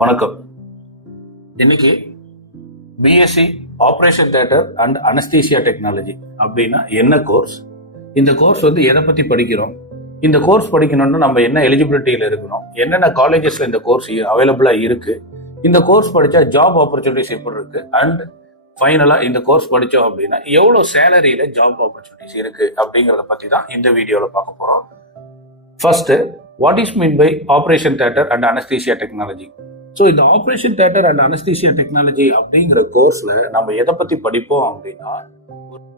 வணக்கம். இன்னைக்கு BSc operation theatre and anaesthesia technology அப்படின்னா என்ன கோர்ஸ், இந்த கோர்ஸ் எதை பத்தி படிக்கிறோம், இந்த கோர்ஸ் படிக்கணும்னு நம்ம என்ன எலிஜிபிலிட்டியில இருக்கணும், என்னென்ன காலேஜஸ்ல இந்த கோர்ஸ் அவைலபிளா இருக்கு, இந்த கோர்ஸ் படிச்சா ஜாப் ஆப்பர்ச்சுனிட்டிஸ் எப்படி இருக்கு, அண்ட் ஃபைனலா இந்த கோர்ஸ் படிச்சோம் அப்படின்னா எவ்வளவு சேலரியில ஜாப் ஆப்பர்ச்சுனிட்டிஸ் இருக்கு அப்படிங்கறத பத்தி தான் இந்த வீடியோல பார்க்க போறோம். First, what is mean by operation theatre and anaesthesia technology? So இந்த operation theatre and anaesthesia technology அப்படிங்கிற கோர்ஸ்ல நம்ம எதை பத்தி படிப்போம் அப்படின்னா,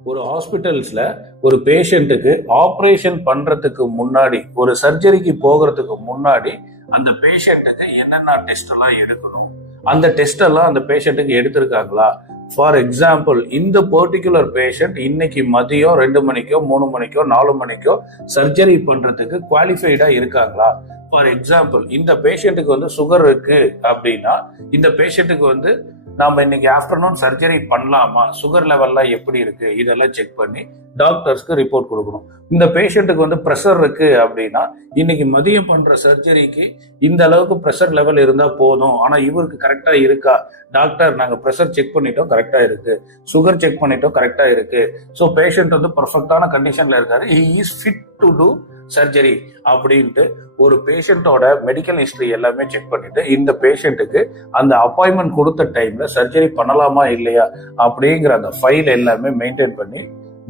ஒரு ஹாஸ்பிட்டல்ஸ்ல ஒரு பேஷண்ட்டுக்கு ஆப்ரேஷன் பண்றதுக்கு முன்னாடி, ஒரு சர்ஜரிக்கு போகிறதுக்கு முன்னாடி அந்த பேஷண்ட்டுக்கு என்னென்ன டெஸ்ட் எல்லாம் எடுக்கணும், அந்த டெஸ்ட் எல்லாம் அந்த பேஷண்ட்டுக்கு எடுத்திருக்காங்களா. ஃபார் எக்ஸாம்பிள், இந்த பர்டிகுலர் பேஷண்ட் இன்னைக்கு மதியம் 2 மணிக்கோ 3 மணிக்கோ 4 மணிக்கோ சர்ஜரி பண்றதுக்கு குவாலிஃபைடா இருக்காங்களா. ஃபார் எக்ஸாம்பிள், இந்த பேஷண்ட்டுக்கு சுகர் இருக்கு அப்படின்னா இந்த பேஷண்ட்டுக்கு நாம இன்னைக்கு ஆஃப்டர்நூன் சர்ஜரி பண்ணலாமா, சுகர் லெவல்லாம் எப்படி இருக்கு, இதெல்லாம் செக் பண்ணி டாக்டர்ஸ்க்கு ரிப்போர்ட் கொடுக்கணும். இந்த பேஷண்ட்டுக்கு ப்ரெஷர் இருக்கு அப்படின்னா இன்னைக்கு மதியம் பண்ற சர்ஜரிக்கு இந்த அளவுக்கு ப்ரெஷர் லெவல் இருந்தா போதும், ஆனா இவருக்கு கரெக்டா இருக்கா, டாக்டர் நாங்க ப்ரெஷர் செக் பண்ணிட்டோம் கரெக்டா இருக்கு, சுகர் செக் பண்ணிட்டோம் கரெக்டா இருக்கு, ஸோ பேஷண்ட் பர்ஃபெக்டான கண்டிஷன்ல இருக்காரு, he is fit to do surgery அப்படின்ட்டு ஒரு பேஷண்டோட மெடிக்கல் ஹிஸ்டரி எல்லாமே செக் பண்ணிட்டு இந்த பேஷண்ட்டுக்கு அந்த அப்பாயின்மெண்ட் கொடுத்த டைம்ல சர்ஜரி பண்ணலாமா இல்லையா அப்படிங்கிற அந்த ஃபைல் எல்லாமே மெயின்டைன் பண்ணி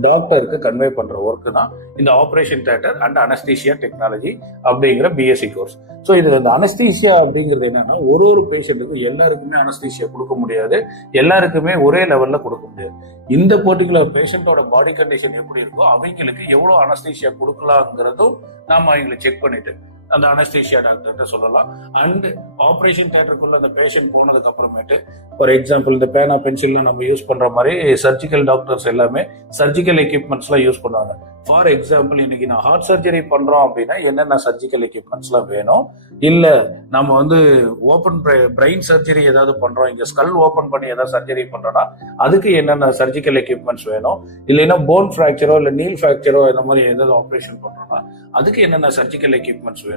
டாக்டருக்கு கன்வே பண்ற ஒர்க் தான் இந்த operation theatre and anaesthesia technology அப்படிங்கிற பிஎஸ்சி கோர்ஸ். ஸோ இதுல இந்த அனஸ்தீசியா அப்படிங்கிறது என்னன்னா, ஒரு பேஷண்ட்டுக்கும் எல்லாருக்குமே அனஸ்தீசியா கொடுக்க முடியாது, எல்லாருக்குமே ஒரே லெவல்ல கொடுக்க முடியாது. இந்த பர்டிகுலர் பேஷண்டோட பாடி கண்டிஷன் எப்படி இருக்கோ அவங்களுக்கு எவ்வளவு அனஸ்தீசியா கொடுக்கலாங்கிறதும் நாம அவங்களை செக் பண்ணிட்டு அந்த அனஸ்தீசியா டாக்டர்கிட்ட சொல்லலாம். அண்ட் ஆப்ரேஷன் தியேட்டருக்குள்ள அந்த பேஷண்ட் போனதுக்கு அப்புறமேட்டு, ஃபார் எக்ஸாம்பிள், இந்த பேனா பென்சில்லாம் நம்ம யூஸ் பண்ற மாதிரி சர்ஜிக்கல் டாக்டர்ஸ் எல்லாமே சர்ஜிக்கல் எக்யூப்மெண்ட்ஸ் எல்லாம் யூஸ் பண்ணுவாங்க. ஃபார் எக்ஸாம்பிள், இன்னைக்கு நான் ஹார்ட் சர்ஜரி பண்றோம் அப்படின்னா என்னென்ன சர்ஜிக்கல் எக்யூப்மெண்ட்ஸ் எல்லாம் வேணும், இல்ல நம்ம ஓபன் பிரெயின் சர்ஜரி ஏதாவது பண்றோம், இங்க ஸ்கல் ஓபன் பண்ணி ஏதாவது சர்ஜரி பண்றோம்னா அதுக்கு என்னென்ன சர்ஜிக்கல் எக்யூப்மெண்ட்ஸ் வேணும், இல்லைன்னா போன் ஃபிராக்சரோ இல்ல நீல் ஃபிராக்சரோ இந்த மாதிரி ஏதாவது ஆப்ரேஷன் பண்றோம்னா அதுக்கு என்னென்ன சர்ஜிக்கல் எக்யூப்மெண்ட்ஸ் வேணும்,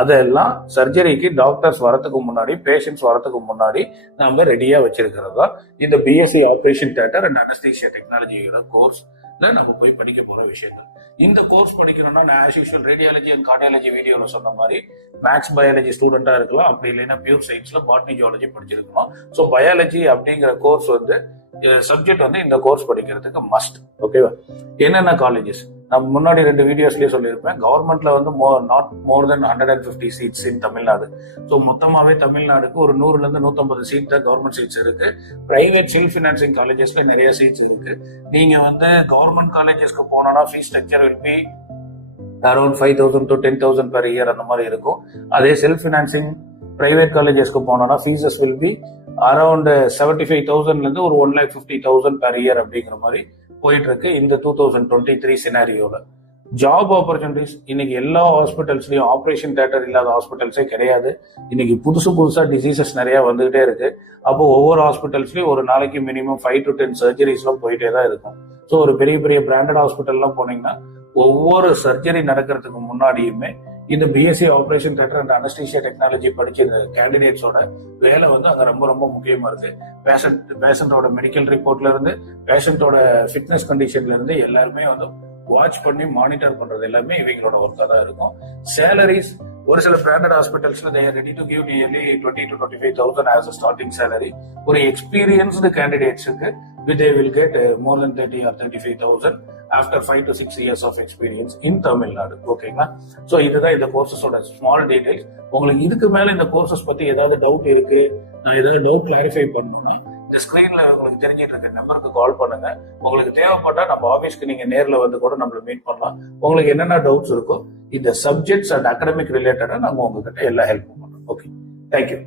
அதெல்லாம் சர்ஜரிக்கு டாக்டர்ஸ் வரதுக்கு முன்னாடி, பேஷண்ட்ஸ் வரதுக்கு முன்னாடி நம்ம ரெடியா வச்சிருக்கிறது தான் இந்த BSc operation theatre and anaesthesia டெக்னாலஜியோட கோர்ஸ் நம்ம போய் படிக்க போற விஷயங்கள். இந்த கோர்ஸ் படிக்கணும்னா நான் as usual radiology and cardiology வீடியோல சொன்ன மாதிரி மேத்ஸ் பயாலஜி ஸ்டூடெண்டா இருக்கலாம், அப்படி இல்லைன்னா பியூர் சயின்ஸ்ல பாட்னி ஜுவாலஜி படிச்சிருக்கணும். ஸோ பயாலஜி அப்படிங்கிற கோர்ஸ் சப்ஜெக்ட் இந்த கோர்ஸ் படிக்கிறதுக்கு மஸ்ட். ஓகேவா? என்னென்ன காலேஜஸ் நான் முன்னாடி 2 வீடியோஸ்லயே சொல்லியிருப்பேன். கவர்மெண்ட்ல not more then 150 seeds in Tamil Nadu. So மொத்தமாவே தமிழ்நாடுக்கு ஒரு 100ல இருந்து 150 சீட் தான் கவர்மெண்ட் சீட்ஸ் இருக்கு. பிரைவேட் செல்ஃப் பினான்சிங் காலேஜஸ்ல நிறைய சீட்ஸ் இருக்கு. நீங்க கவர்மெண்ட் காலேஜஸ்க்கு போனோம்னா fees structure will be around 5,000 to 10,000 per year அந்த மாதிரி இருக்கும். அதே செல்ஃப் பினான்சிங் பிரைவேட் காலேஜஸ்க்கு போனோம்னா ஃபீஸஸ் வில் பி அரௌண்ட் 75,000ல இருந்து ஒரு 1,50,000 per year அப்படிங்கிற மாதிரி போயிட்டு இருக்கு இந்த 2023 சினாரியோல. ஜாப் ஆப்பர்ச்சுனிட்டிஸ் இன்னைக்கு எல்லா ஹாஸ்பிட்டல்ஸ்லயும் ஆப்ரேஷன் தியேட்டர் இல்லாத ஹாஸ்பிட்டல்ஸே கிடையாது. இன்னைக்கு புதுசா டிசீசஸ் நிறைய வந்துகிட்டே இருக்கு. அப்போ ஒவ்வொரு ஹாஸ்பிட்டல்ஸ்லயும் ஒரு நாளைக்கு மினிமம் 5 to 10 சர்ஜரிஸ் எல்லாம் போயிட்டே தான் இருக்கும். ஸோ ஒரு பெரிய பிராண்டட் ஹாஸ்பிட்டல்லாம் போனீங்கன்னா ஒவ்வொரு சர்ஜரி நடக்கிறதுக்கு முன்னாடியுமே இந்த BSc operation theatre and anaesthesia technology படிச்ச கேண்டிடேட்ஸோட வேலை அங்க ரொம்ப முக்கியமா இருக்கு. பேஷண்டோட மெடிக்கல் ரிப்போர்ட்ல இருந்து, பேஷண்டோட ஃபிட்னஸ் கண்டிஷன்ல இருந்து எல்லாருமே வாட்ச் பண்ணி மானிட்டர் பண்றது எல்லாமே இவங்களோட ஒர்க்கா தான் இருக்கும். சேலரிஸ் ஒரு சில branded ஹாஸ்பிட்டல்ஸ்ல they are ready to give nearly 20 to 25,000 as a starting salary. ஒரு experienced கேண்டிடேட்ஸுக்கு they will get more than 30 or 35,000 after 5 to 6 years of experience in Tamil Nadu. ஓகேங்களா? ஸோ இதுதான் இந்த கோர்சஸோட ஸ்மால் டீடைல்ஸ். உங்களுக்கு இதுக்கு மேல இந்த கோர்சஸ் பத்தி ஏதாவது டவுட் இருக்கு, நான் ஏதாவது டவுட் கிளாரிஃபை பண்ணணும்னா இந்த ஸ்கிரீன்ல உங்களுக்கு தெரிஞ்சிட்டு இருக்க நம்பருக்கு கால் பண்ணுங்க. உங்களுக்கு தேவைப்பட்டா நம்ம ஆபீஸ்க்கு நீங்க நேர்ல கூட நம்மள மீட் பண்ணலாம். உங்களுக்கு என்னென்ன டவுட்ஸ் இருக்கோ இந்த சப்ஜெக்ட்ஸ் அண்ட் அகாடமிக் ரிலேட்டடா நாங்க உங்ககிட்ட எல்லா ஹெல்ப் பண்ணுறோம். Okay, thank you.